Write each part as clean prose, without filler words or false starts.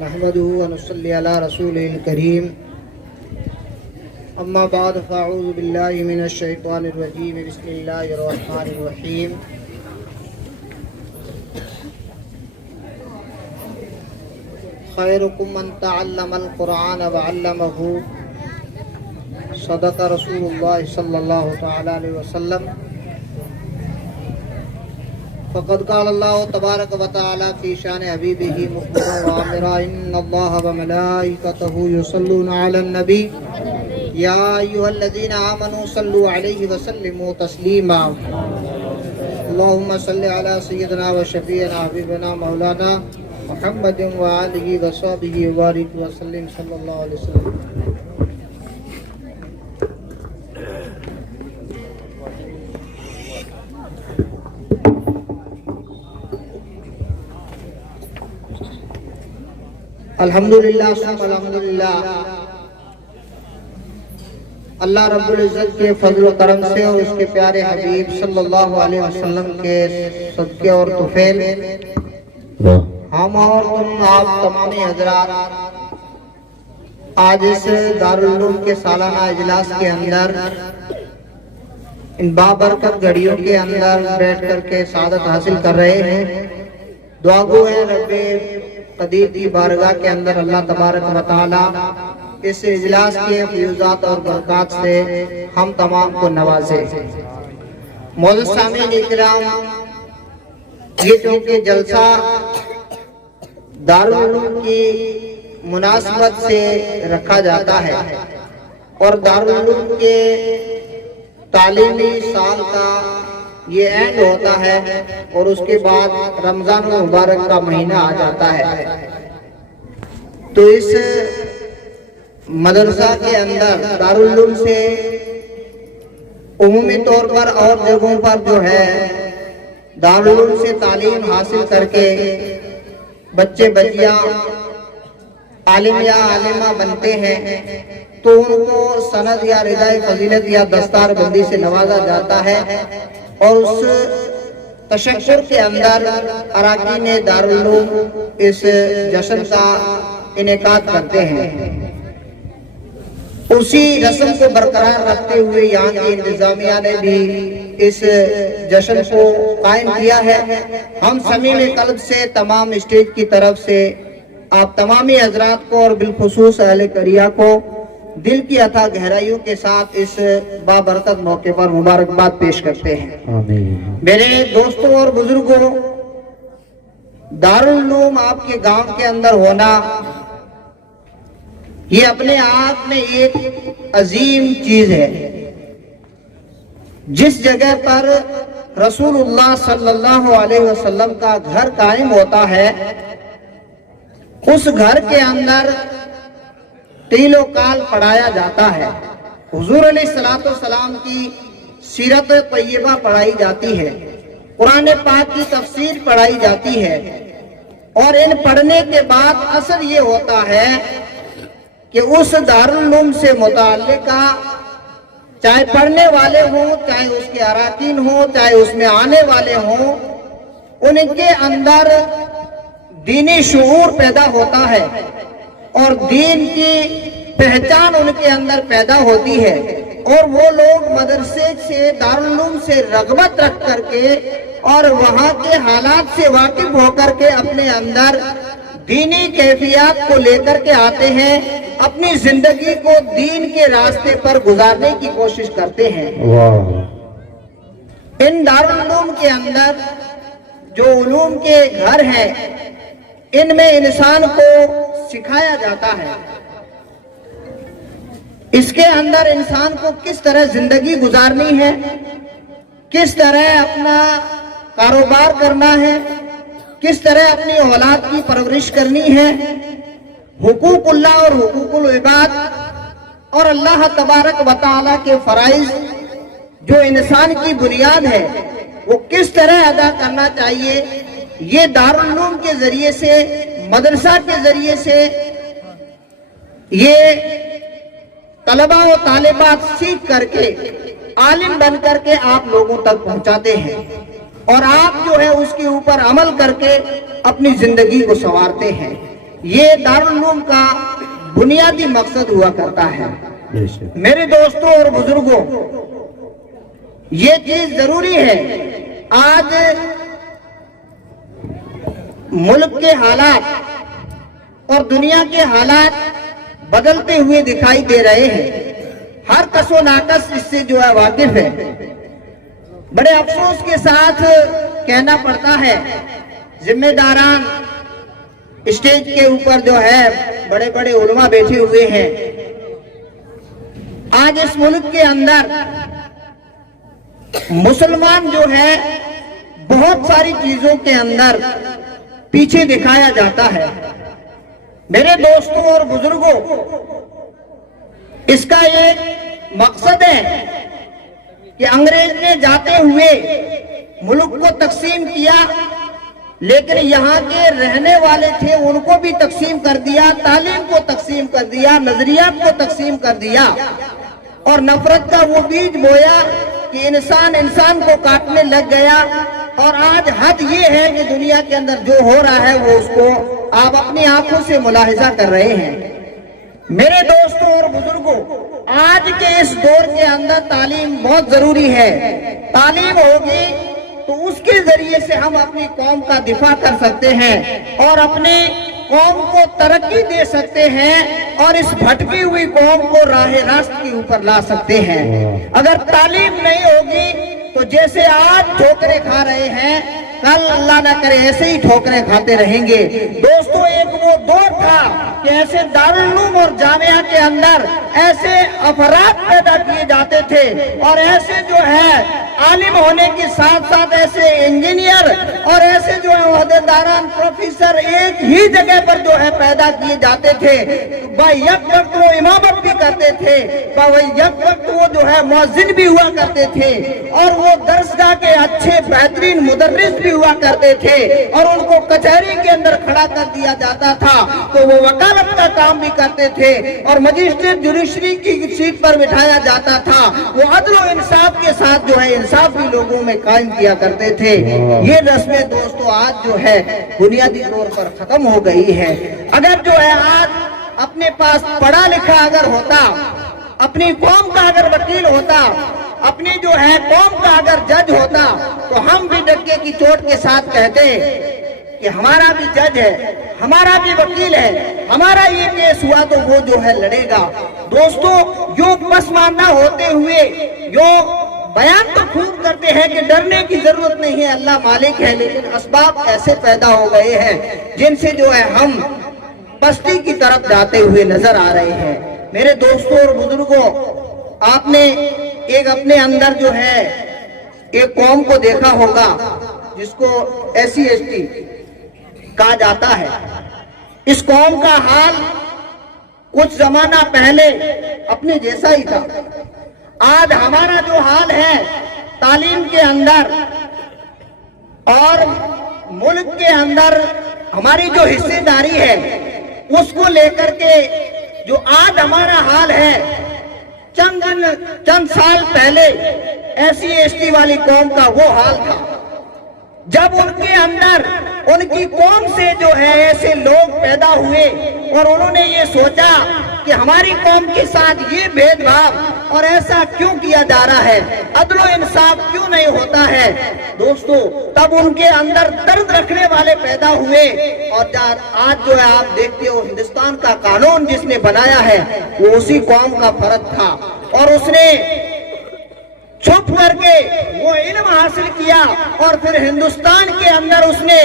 نحمده ونصلي على رسوله الكريم اما بعد فاعوذ بالله من الشيطان الرجيم بسم الله الرحمن الرحيم خيركم من تعلم القرآن وعلمه صدق رسول الله صلى الله تعالى عليه وسلم فقد قال الله تبارك وتعالى في شان حبيبه مخبرا وآمرا إن الله وملائكته يصلون على النبي يا أيها الذين آمنوا صلوا عليه وسلموا تسليما اللهم صل على سيدنا وشفيعنا حبيبنا مولانا محمد وآله وصحبه وبارك وسلم صلى الله عليه وسلم. الحمدللہ الحمدللہ اللہ رب العزت کے فضل و کرم سے اور اس کے پیارے حبیب صلی اللہ علیہ وسلم کے صدقے اور طفیل ہم اور تم آپ تمامی حضرات آج اس دارالعلوم کے سالانہ اجلاس کے اندر ان بابرکت گھڑیوں کے اندر بیٹھ کر کے سعادت حاصل کر رہے ہیں. دعا گو ہے رب قدیر کی بارگاہ کے اندر اللہ تبارک و تعالی اس اجلاس کے فیوزات اور برکات سے ہم تمام کو نوازے. معزز سامعین اکرام، یہ چونکہ جلسہ دارالعلوم کی مناسبت سے رکھا جاتا ہے اور دارالعلوم کے تعلیمی سال کا یہ اینڈ ہوتا ہے اور اس کے بعد رمضان المبارک کا مہینہ آ جاتا ہے، تو اس مدرسہ کے اندر دارالعلوم سے عمومی طور پر اور جگہوں پر جو ہے دارالعلوم سے تعلیم حاصل کر کے بچے بچیاں عالم یا عالمہ بنتے ہیں تو ان کو سند یا رضائے فضیلت یا دستار بندی سے نوازا جاتا ہے اور اس تشکر کے اندر اراکین دارالعلوم اس جشن کا انعقاد کرتے ہیں. اسی رسم کو برقرار رکھتے ہوئے یہاں کی انتظامیہ نے بھی اس جشن کو قائم کیا ہے. ہم صمیم قلب سے تمام اسٹیج کی طرف سے آپ تمامی حضرات کو اور بالخصوص اہل قریہ کو دل کی عطا گہرائیوں کے ساتھ اس بابرکت موقع پر مبارکباد پیش کرتے ہیں. میرے دوستوں اور بزرگوں، دارالعلوم آپ کے گاؤں کے اندر ہونا یہ اپنے آپ میں ایک عظیم چیز ہے. جس جگہ پر رسول اللہ صلی اللہ علیہ وسلم کا گھر قائم ہوتا ہے اس گھر کے اندر تیل و کال پڑھایا جاتا ہے. حضور علیہ السلام کی سیرت طیبہ پڑھائی جاتی ہے، قرآن پاک کی تفسیر پڑھائی جاتی ہے، اور ان پڑھنے کے بعد اثر یہ ہوتا ہے کہ اس دارالعلوم سے متعلقہ چاہے پڑھنے والے ہوں، چاہے اس کے اراکین ہوں، چاہے اس میں آنے والے ہوں، ان کے اندر دینی شعور پیدا ہوتا ہے اور دین کی پہچان ان کے اندر پیدا ہوتی ہے اور وہ لوگ مدرسے سے دارالعلوم سے رغبت رکھ کر کے اور وہاں کے حالات سے واقف ہو کر کے اپنے اندر دینی کیفیات کو لے کر کے آتے ہیں، اپنی زندگی کو دین کے راستے پر گزارنے کی کوشش کرتے ہیں. ان دارالعلوم کے اندر جو علوم کے گھر ہیں ان میں انسان کو سکھایا جاتا ہے، اس کے اندر انسان کو کس طرح زندگی گزارنی ہے، کس طرح اپنا کاروبار کرنا ہے، کس طرح اپنی اولاد کی پرورش کرنی ہے، حقوق اللہ اور حقوق العباد اور اللہ تبارک و تعالیٰ کے فرائض جو انسان کی بنیاد ہے وہ کس طرح ادا کرنا چاہیے. یہ دارالعلوم کے ذریعے سے، مدرسہ کے ذریعے سے یہ طلبہ و طالبات سیکھ کر کے عالم بن کر کے آپ لوگوں تک پہنچاتے ہیں. اور آپ جو ہے اس کے اوپر عمل کر کے اپنی زندگی کو سنوارتے ہیں۔ یہ دارالعلوم کا بنیادی مقصد ہوا کرتا ہے۔ میرے دوستوں اور بزرگوں، یہ چیز ضروری ہے۔ آج ملک کے حالات اور دنیا کے حالات بدلتے ہوئے دکھائی دے رہے ہیں۔ ہر کس و ناقص اس سے جو ہے واقف ہے۔ بڑے افسوس کے ساتھ کہنا پڑتا ہے، ذمہ داران اسٹیج کے اوپر جو ہے بڑے بڑے علماء بیٹھے ہوئے ہیں۔ آج اس ملک کے اندر مسلمان جو ہے بہت ساری چیزوں کے اندر پیچھے دکھایا جاتا ہے۔ میرے دوستوں اور بزرگوں، اس کا ایک مقصد ہے کہ انگریز نے جاتے ہوئے ملک کو تقسیم کیا، لیکن یہاں کے رہنے والے تھے ان کو بھی تقسیم کر دیا، تعلیم کو تقسیم کر دیا، نظریات کو تقسیم کر دیا، اور نفرت کا وہ بیج بویا کہ انسان انسان کو کاٹنے لگ گیا۔ اور آج حد یہ ہے کہ دنیا کے اندر جو ہو رہا ہے وہ اس کو آپ اپنی آنکھوں سے ملاحظہ کر رہے ہیں۔ میرے دوستوں اور بزرگوں، آج کے اس دور کے اندر تعلیم بہت ضروری ہے۔ تعلیم ہوگی تو اس کے ذریعے سے ہم اپنی قوم کا دفاع کر سکتے ہیں اور اپنے قوم کو ترقی دے سکتے ہیں اور اس بھٹکی ہوئی قوم کو راہ راست کے اوپر لا سکتے ہیں۔ اگر تعلیم نہیں ہوگی تو جیسے آج ٹھوکریں کھا رہے ہیں، کل اللہ نہ کرے ایسے ہی ٹھوکریں کھاتے رہیں گے۔ دوستو، ایک وہ دور تھا کہ ایسے دارالعلوم اور جامعہ کے اندر ایسے افراد پیدا کیے جاتے تھے اور ایسے جو ہے عالم ہونے کے ساتھ ساتھ ایسے انجینئر اور ایسے جو ہے عہدیداران پروفیسر ایک ہی جگہ پر جو ہے پیدا کیے جاتے تھے۔ یک وقت وہ امامت بھی کرتے تھے، یک وقت وہ جو ہے مؤذن بھی ہوا کرتے تھے، اور وہ درسگاہ کے اچھے بہترین مدرس بھی ہوا کرتے تھے، اور ان کو کچہری کے اندر کھڑا کر دیا جاتا تھا تو وہ وکالت کا کام بھی کرتے تھے، اور مجسٹریٹ جوڈیشری کی سیٹ پر بٹھایا جاتا تھا۔ وہ عدل و انصاف کے ساتھ جو ہے انصاف بھی لوگوں میں قائم کیا کرتے تھے۔ یہ رسمیں دوستو آج جو ہے بنیادی طور پر ختم ہو گئی ہے۔ اگر جو ہے آج اپنے پاس پڑھا لکھا اگر ہوتا، اپنی قوم کا اگر وکیل ہوتا، اپنی جو ہے قوم کا اگر جج ہوتا، تو ہم بھی ڈنکے کی چوٹ کے ساتھ کہتے کہ ہمارا بھی جج ہے، ہمارا بھی وکیل ہے، ہمارا یہ کیس ہوا تو وہ جو ہے لڑے گا۔ دوستو، یوں پسماندہ ہوتے ہوئے یوں بیان تو خوب کرتے ہیں کہ ڈرنے کی ضرورت نہیں ہے، اللہ مالک ہے، لیکن اسباب ایسے پیدا ہو گئے ہیں جن سے جو ہے ہم پستی کی طرف جاتے ہوئے نظر آ رہے ہیں۔ میرے دوستوں اور بزرگوں، آپ نے ایک اپنے اندر جو ہے ایک قوم کو دیکھا ہوگا جس کو SC/ST کہا جاتا ہے۔ اس قوم کا حال کچھ زمانہ پہلے اپنے جیسا ہی تھا۔ آج ہمارا جو حال ہے تعلیم کے اندر اور ملک کے اندر ہماری جو حصے داری ہے اس کو لے کر کے جو آج ہمارا حال ہے، چند سال پہلے SC/ST والی قوم کا وہ حال تھا جب ان کے اندر ان کی قوم سے جو ہے ایسے لوگ پیدا ہوئے اور انہوں نے یہ سوچا کہ ہماری قوم کے ساتھ یہ بھید بھاؤ اور ایسا کیوں کیا جا رہا ہے، عدل و انصاف کیوں نہیں ہوتا ہے۔ دوستو، تب ان کے اندر درد رکھنے والے پیدا ہوئے، اور آج جو ہے آپ دیکھتے ہو ہندوستان کا قانون جس نے بنایا ہے وہ اسی قوم کا فرد تھا، اور اس نے چھپ کر کے وہ علم حاصل کیا اور پھر ہندوستان کے اندر اس نے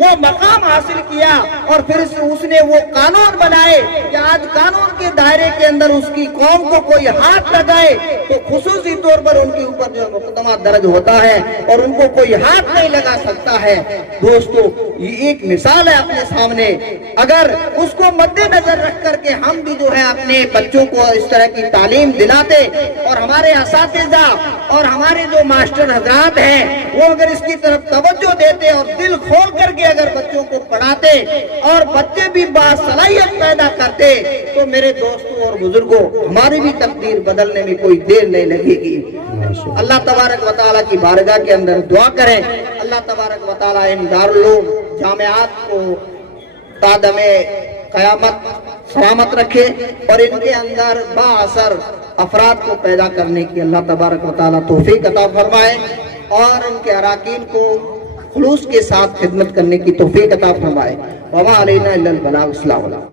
وہ مقام حاصل کیا، اور پھر اس نے وہ قانون بنائے کہ آج قانون کے دائرے کے اندر اس کی قوم کو کوئی ہاتھ لگائے تو خصوصی طور پر ان کے اوپر جو مقدمہ درج ہوتا ہے اور ان کو کوئی ہاتھ نہیں لگا سکتا ہے۔ دوستو، یہ ایک مثال ہے اپنے سامنے، اگر اس کو مد نظر رکھ کر کے ہم بھی جو ہے اپنے بچوں کو اس طرح کی تعلیم دلاتے اور ہمارے اساتذہ اور ہمارے جو ماسٹر حضرات ہیں وہ اگر اس کی طرف توجہ دیتے اور دل کھول کر کے اگر بچوں کو پڑھاتے اور بچے بھی باصلاحیت پیدا کرتے تو میرے دوستوں اور بزرگوں، ہماری بھی تقدیر بدلنے میں کوئی دیر نہیں لگے گی۔ اللہ تبارک و تعالیٰ کی بارگاہ کے اندر دعا کریں۔ اللہ تبارک و تعالی ان دارالعلوم جامعات کو قادم قیامت سلامت رکھے اور ان کے اندر با اثر افراد کو پیدا کرنے کی اللہ تبارک و تعالی توفیق عطا فرمائے اور ان کے اراکین کو خلوص کے ساتھ خدمت کرنے کی توفیق عطا فرمائے۔ وما علینا الا البلاغ۔ السلام علیکم۔